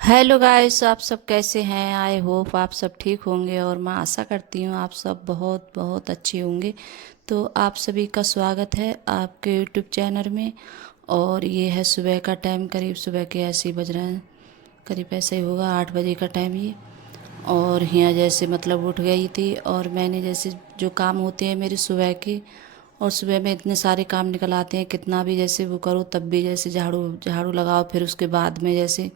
Hello guys, आप सब कैसे हैं? आई होप आप सब ठीक होंगे और मैं आशा करती हूँ आप सब बहुत बहुत अच्छे होंगे। तो आप सभी का स्वागत है आपके यूट्यूब चैनल में। और ये है सुबह का टाइम, करीब सुबह के ऐसे ही बज रहे हैं, करीब ऐसे ही होगा 8 बजे का टाइम ये। और यहाँ जैसे मतलब उठ गई थी और मैंने जैसे जो काम होते हैं मेरे सुबह के, और सुबह में इतने सारे काम निकल आते हैं, कितना भी जैसे वो करो तब भी जैसे झाड़ू झाड़ू लगाओ, फिर उसके बाद में जैसे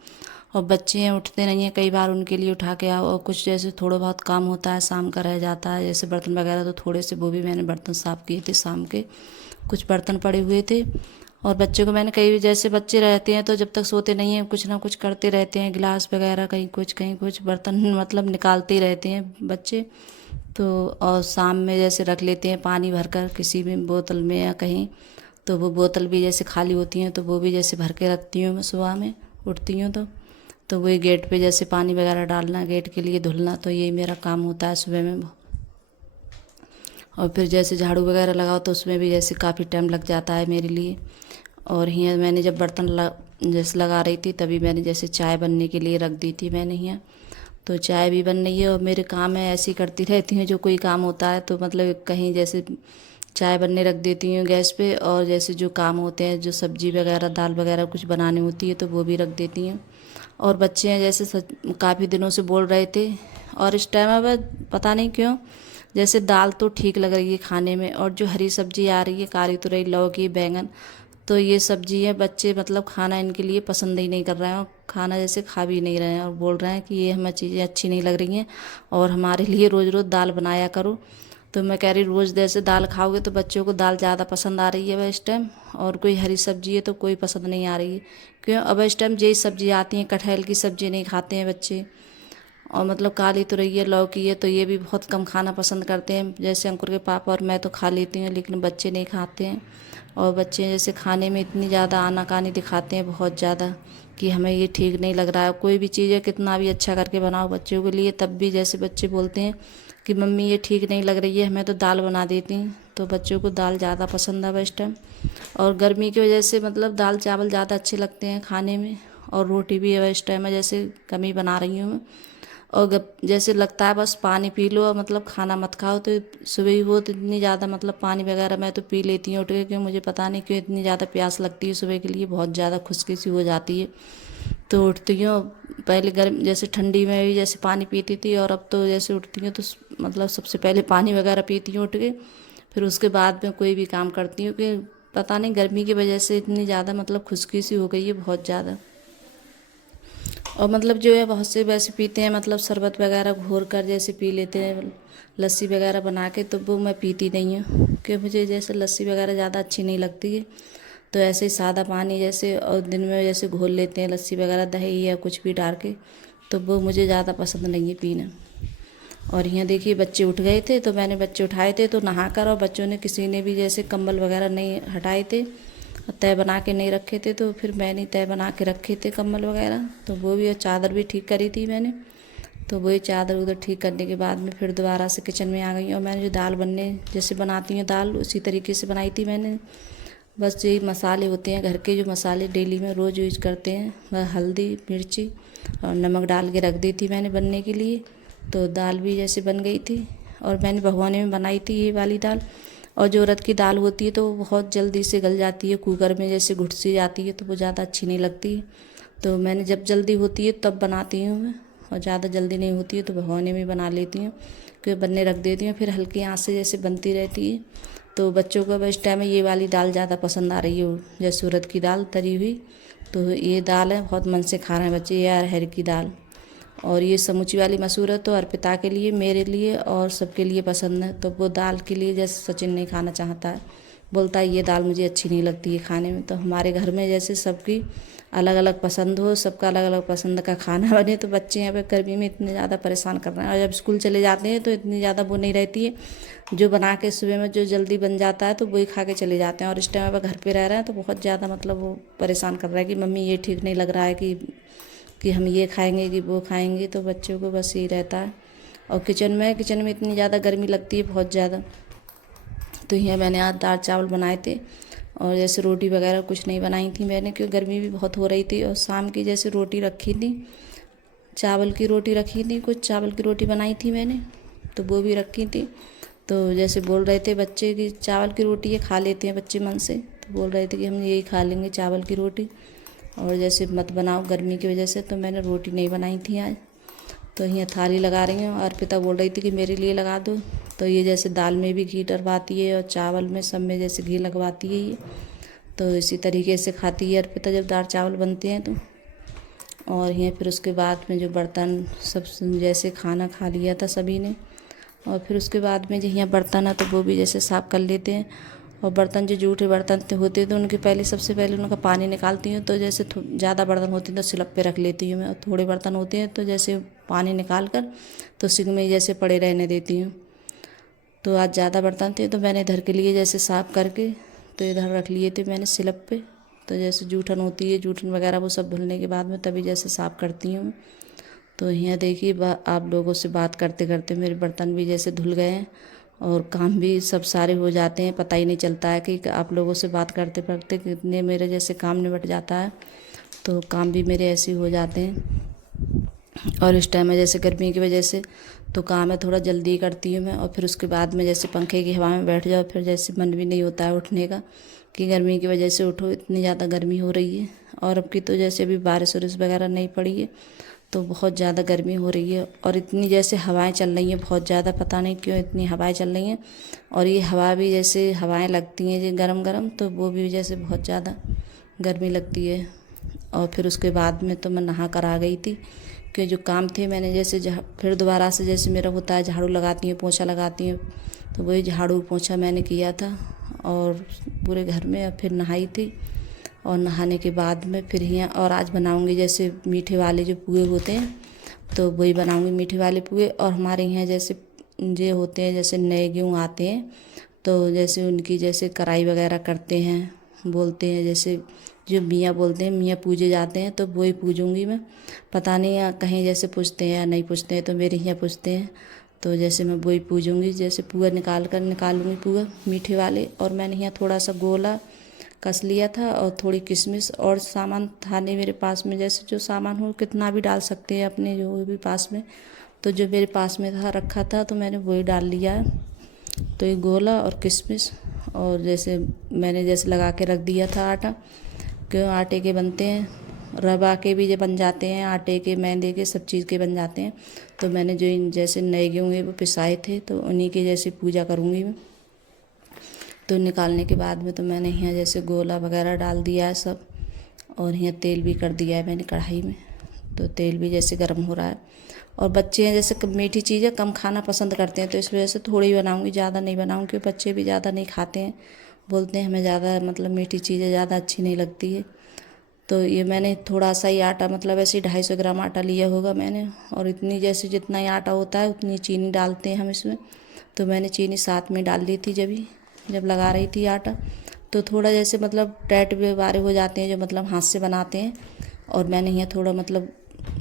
और बच्चे हैं उठते नहीं हैं, कई बार उनके लिए उठा के आओ, और कुछ जैसे थोड़ा बहुत काम होता है शाम का रह जाता है, जैसे बर्तन वगैरह तो थोड़े से वो भी मैंने बर्तन साफ़ किए थे शाम के, कुछ बर्तन पड़े हुए थे। और बच्चों को मैंने कई जैसे बच्चे रहते हैं तो जब तक सोते नहीं हैं कुछ ना कुछ करते रहते हैं, गिलास वगैरह कहीं कुछ बर्तन मतलब निकालते ही रहते हैं बच्चे। तो और शाम में जैसे रख लेते हैं पानी भरकर किसी भी बोतल में या कहीं, तो वो बोतल भी जैसे खाली होती हैं तो वो भी जैसे भर के रखती हूँ मैं सुबह में उठती हूँ तो वही गेट पे जैसे पानी वगैरह डालना, गेट के लिए धुलना, तो यही मेरा काम होता है सुबह में। और फिर जैसे झाड़ू वगैरह लगाओ तो उसमें भी जैसे काफ़ी टाइम लग जाता है मेरे लिए। और यहाँ मैंने जब जैसे लगा रही थी तभी मैंने जैसे चाय बनने के लिए रख दी थी मैंने यहाँ, तो चाय भी बन रही है। और मेरे काम में ऐसे ही करती रहती हूँ, जो कोई काम होता है तो मतलब कहीं जैसे चाय बनने रख देती हूँ गैस पे, और जैसे जो काम होते हैं जो सब्जी वगैरह दाल वगैरह कुछ बनानी होती है तो वो भी रख देती हूँ। और बच्चे हैं जैसे काफ़ी दिनों से बोल रहे थे, और इस टाइम अब पता नहीं क्यों जैसे दाल तो ठीक लग रही है खाने में, और जो हरी सब्जी आ रही है काली तुरई लौकी बैंगन, तो ये सब्जी है बच्चे मतलब खाना इनके लिए पसंद ही नहीं कर रहे हैं, और खाना जैसे खा भी नहीं रहे हैं, और बोल रहे हैं कि ये हमें चीज़ें अच्छी नहीं लग रही हैं और हमारे लिए रोज़ रोज़ दाल बनाया करो। तो मैं कह रही रोज़ जैसे दाल खाओगे तो बच्चों को दाल ज़्यादा पसंद आ रही है वह इस टाइम, और कोई हरी सब्जी है तो कोई पसंद नहीं आ रही है। क्यों अब इस टाइम यही सब्जी आती हैं, कटहल की सब्जी नहीं खाते हैं बच्चे, और मतलब काली तुरई है लौकी है तो ये भी बहुत कम खाना पसंद करते हैं, जैसे अंकुर के पापा और मैं तो खा लेती हूँ लेकिन बच्चे नहीं खाते हैं। और बच्चे जैसे खाने में इतनी ज़्यादा आनाकानी दिखाते हैं बहुत ज़्यादा कि हमें ये ठीक नहीं लग रहा है, कोई भी चीज़ है कितना भी अच्छा करके बनाओ बच्चों के लिए तब भी जैसे बच्चे बोलते हैं कि मम्मी ये ठीक नहीं लग रही है, हमें तो दाल बना देती। तो बच्चों को दाल ज़्यादा पसंद है इस टाइम। और गर्मी की वजह से मतलब दाल चावल ज़्यादा अच्छे लगते हैं खाने में। और रोटी भी है इस टाइम में जैसे कम ही बना रही हूँ मैं। और जैसे लगता है बस पानी पी लो और मतलब खाना मत खाओ, तो सुबह ही वो तो इतनी ज़्यादा मतलब पानी वगैरह मैं तो पी लेती हूँ उठ के, क्यों मुझे पता नहीं क्यों इतनी ज़्यादा प्यास लगती है सुबह के लिए, बहुत ज़्यादा खुश्की सी हो जाती है। तो उठती हूँ, पहले गर्म जैसे ठंडी में भी जैसे पानी पीती थी, और अब तो जैसे उठती हूँ तो मतलब सबसे पहले पानी वगैरह पीती हूँ उठ के, फिर उसके बाद में कोई भी काम करती हूँ कि पता नहीं गर्मी की वजह से इतनी ज़्यादा मतलब खुश्की सी हो गई है बहुत ज़्यादा। और मतलब जो है बहुत से वैसे पीते हैं मतलब शरबत वगैरह घोर कर जैसे पी लेते हैं, लस्सी वगैरह बना के, तो वो मैं पीती नहीं हूँ क्योंकि मुझे जैसे लस्सी वगैरह ज़्यादा अच्छी नहीं लगती है। तो ऐसे ही सादा पानी जैसे और दिन में जैसे घोल लेते हैं लस्सी वगैरह दही या कुछ भी डाल के, तो वो मुझे ज़्यादा पसंद नहीं है पीना। और यहाँ देखिए बच्चे उठ गए थे तो मैंने बच्चे उठाए थे तो नहा कर, और बच्चों ने किसी ने भी जैसे कंबल वगैरह नहीं हटाए थे, तय बना के नहीं रखे थे, तो फिर मैंने तय बना के रखे थे कंबल वगैरह, तो वो भी और चादर भी ठीक करी थी मैंने। तो वही चादर उधर ठीक करने के बाद में फिर दोबारा से किचन में आ गई, और मैंने जो दाल बनने जैसे बनाती हूँ दाल उसी तरीके से बनाई थी मैंने। बस यही मसाले होते हैं घर के जो मसाले डेली में रोज़ यूज करते हैं, वह हल्दी मिर्ची और नमक डाल के रख दी थी मैंने बनने के लिए। तो दाल भी जैसे बन गई थी, और मैंने भगोने में बनाई थी ये वाली दाल। और जो उड़द की दाल होती है तो वो बहुत जल्दी से गल जाती है, कुकर में जैसे घुट सी जाती है तो वो ज़्यादा अच्छी नहीं लगती। तो मैंने जब जल्दी होती है तब बनाती हूँ मैं, और ज़्यादा जल्दी नहीं होती है तो भगोने में बना लेती हूँ, क्योंकि बनने रख देती हूँ फिर हल्की आँच से जैसे बनती रहती है। तो बच्चों को अब इस टाइम में ये वाली दाल ज़्यादा पसंद आ रही है, जैसे उड़द की दाल तरी हुई, तो ये दाल है बहुत मन से खा रहे हैं बच्चे, ये अरहर की दाल। और ये समूची वाली मसूर है तो अर्पिता के लिए मेरे लिए और सबके लिए पसंद है, तो वो दाल के लिए जैसे सचिन नहीं खाना चाहता है, बोलता है ये दाल मुझे अच्छी नहीं लगती है खाने में। तो हमारे घर में जैसे सबकी अलग अलग पसंद हो, सबका अलग अलग पसंद का खाना बने, तो बच्चे यहाँ पे गर्मी में इतने ज़्यादा परेशान कर रहे हैं, और जब स्कूल चले जाते हैं तो इतनी ज़्यादा वो नहीं रहती है, जो बना के सुबह में जो जल्दी बन जाता है तो वही खा के चले जाते हैं। और इस टाइम पर घर पे रह रहे हैं तो बहुत ज़्यादा मतलब वो परेशान कर रहा है कि मम्मी ये ठीक नहीं लग रहा है कि हम ये खाएंगे कि वो खाएंगे, तो बच्चों को बस यही रहता है। और किचन में इतनी ज़्यादा गर्मी लगती है बहुत ज़्यादा। तो यहाँ मैंने आज दाल चावल बनाए थे, और जैसे रोटी वगैरह कुछ नहीं बनाई थी मैंने, क्योंकि गर्मी भी बहुत हो रही थी, और शाम की जैसे रोटी रखी थी चावल की रोटी रखी थी, कुछ चावल की रोटी बनाई थी मैंने, तो वो भी रखी थी। तो जैसे बोल रहे थे बच्चे कि चावल की रोटी ये खा लेते हैं बच्चे मन से, तो बोल रहे थे कि हम यही खा लेंगे चावल की रोटी, और जैसे मत बनाओ गर्मी की वजह से, तो मैंने रोटी नहीं बनाई थी आज। तो यहाँ थाली लगा रही हूँ, अर्पिता बोल रही थी कि मेरे लिए लगा दो। तो ये जैसे दाल में भी घी डलवाती है और चावल में सब में जैसे घी लगवाती है ये, तो इसी तरीके से खाती है अर्पिता जब दाल चावल बनते हैं तो। और यहाँ फिर उसके बाद में जो बर्तन सब जैसे खाना खा लिया था सभी ने, और फिर उसके बाद में जो यहाँ बर्तन है तो वो भी जैसे साफ़ कर लेते हैं। और बर्तन जो जूठे बर्तन होते हैं तो उनके पहले सबसे पहले उनका पानी निकालती हूँ। तो जैसे ज़्यादा बर्तन होते हैं तो सिलप पे रख लेती हूँ मैं, और थोड़े बर्तन होते हैं तो जैसे पानी निकाल कर तो सिंक में जैसे पड़े रहने देती हूँ। तो आज ज़्यादा बर्तन थे तो मैंने इधर के लिए जैसे साफ़ करके तो इधर रख लिए थे मैंने सिलप पे। तो जैसे जूठन होती है, जूठन वगैरह वो सब धुलने के बाद में तभी जैसे साफ़ करती हूँ। तो यहाँ देखिए आप लोगों से बात करते करते मेरे बर्तन भी जैसे धुल गए हैं और काम भी सब सारे हो जाते हैं। पता ही नहीं चलता है कि आप लोगों से बात करते करते कितने मेरे जैसे काम निपट जाता है। तो काम भी मेरे ऐसे ही हो जाते हैं। और इस टाइम में जैसे गर्मी की वजह से तो काम है थोड़ा जल्दी करती हूँ मैं। और फिर उसके बाद में जैसे पंखे की हवा में बैठ जाओ, फिर जैसे मन भी नहीं होता है उठने का कि गर्मी की वजह से उठो, इतनी ज़्यादा गर्मी हो रही है। और अब की तो जैसे अभी बारिश वारिश वगैरह नहीं पड़ी है तो बहुत ज़्यादा गर्मी हो रही है। और इतनी जैसे हवाएं चल रही हैं बहुत ज़्यादा, पता नहीं क्यों इतनी हवाएं चल रही हैं। और ये हवा भी जैसे हवाएं लगती हैं जो गरम गरम, तो वो भी जैसे बहुत ज़्यादा गर्मी लगती है। और फिर उसके बाद में तो मैं नहा कर आ गई थी कि जो काम थे मैंने जैसे फिर दोबारा से जैसे मेरा होता है झाड़ू लगाती हूँ पोछा लगाती हूँ, तो वही झाड़ू पोछा मैंने किया था और पूरे घर में। और फिर नहाई थी, और नहाने के बाद में फिर यहाँ और आज बनाऊंगी जैसे मीठे वाले जो पुए होते हैं तो वही बनाऊंगी मीठे वाले पुए। और हमारे यहाँ जैसे जो होते हैं जैसे नए गेहूँ आते हैं तो जैसे उनकी जैसे कढ़ाई वगैरह करते हैं, बोलते हैं जैसे जो मियाँ बोलते हैं, मियाँ पूजे जाते हैं तो वही पूजूंगी मैं। पता नहीं कहीं जैसे पूछते हैं या नहीं पूछते हैं, तो मेरे यहाँ पूछते हैं तो जैसे मैं वही पूजूंगी। जैसे पुआ निकालूंगी पुआ मीठे वाले। और मैंने यहाँ थोड़ा सा गोला कस लिया था और थोड़ी किशमिश और सामान था नहीं मेरे पास में, जैसे जो सामान हो कितना भी डाल सकते हैं अपने जो भी पास में। तो जो मेरे पास में था रखा था तो मैंने वही डाल लिया है। तो ये गोला और किशमिश और जैसे मैंने जैसे लगा के रख दिया था आटा, क्यों आटे के बनते हैं, रवा के भी जो बन जाते हैं, आटे के मैदे के सब चीज़ के बन जाते हैं। तो मैंने जो इन जैसे नए गेहूँ वो पिसाए थे तो उन्हीं की जैसे पूजा करूँगी मैं। तो निकालने के बाद में तो मैंने यहाँ जैसे गोला वगैरह डाल दिया है सब, और यहाँ तेल भी कर दिया है मैंने कढ़ाई में। तो तेल भी जैसे गर्म हो रहा है। और बच्चे हैं जैसे मीठी चीज़ें कम खाना पसंद करते हैं, तो इस वजह से थोड़ी ही बनाऊँगी, ज़्यादा नहीं बनाऊँगी क्योंकि बच्चे भी ज़्यादा नहीं खाते हैं, बोलते हैं हमें ज़्यादा मतलब मीठी चीज़ें ज़्यादा अच्छी नहीं लगती है। तो ये मैंने थोड़ा सा ही आटा मतलब ऐसे 250 ग्राम आटा लिया होगा मैंने। और इतनी जैसे जितना ही आटा होता है उतनी चीनी डालते हैं हम इसमें। तो मैंने चीनी साथ में डाल ली थी जब लगा रही थी आटा। तो थोड़ा जैसे मतलब टाइट वारे हो जाते हैं जो मतलब हाथ से बनाते हैं, और मैंने यहाँ थोड़ा मतलब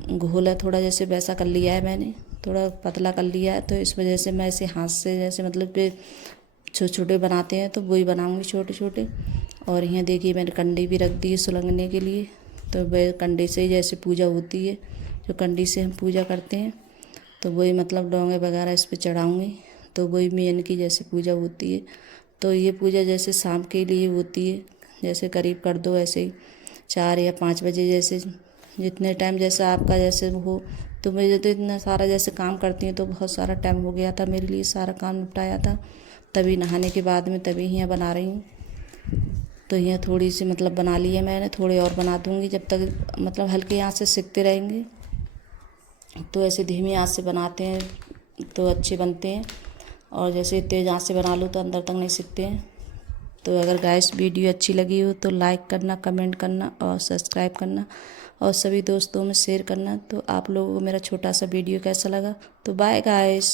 घोला थोड़ा जैसे वैसा कर लिया है मैंने, थोड़ा पतला कर लिया है। तो इस वजह से मैं ऐसे हाथ से जैसे मतलब कि छोटे छोटे बनाते हैं तो वही बनाऊंगी छोटे छोटे। और यहाँ देखिए मैंने कंडी भी रख दी है सुलगने के लिए। तो वह कंडी से ही जैसे पूजा होती है, जो कंडी से हम पूजा करते हैं तो वही मतलब डोंगे वगैरह इस पर चढ़ाऊँगी। तो वही मेन की जैसे पूजा होती है। तो ये पूजा जैसे शाम के लिए होती है, जैसे करीब कर दो ऐसे ही 4 या 5 बजे, जैसे जितने टाइम जैसा आपका जैसे हो। तो मुझे तो इतना सारा जैसे काम करती हूँ तो बहुत सारा टाइम हो गया था मेरे लिए, सारा काम निपटाया था, तभी नहाने के बाद में तभी यहाँ बना रही हूँ। तो यहाँ थोड़ी सी मतलब बना ली है मैंने, थोड़ी और बना दूँगी जब तक मतलब हल्की आँच से सिकते रहेंगे। तो ऐसे धीमी आँच से बनाते हैं तो अच्छे बनते हैं, और जैसे तेज़ आँच से बना लो तो अंदर तक नहीं सिकते हैं। तो अगर गाइस वीडियो अच्छी लगी हो तो लाइक करना, कमेंट करना और सब्सक्राइब करना, और सभी दोस्तों में शेयर करना। तो आप लोगों को मेरा छोटा सा वीडियो कैसा लगा, तो बाय गाइस।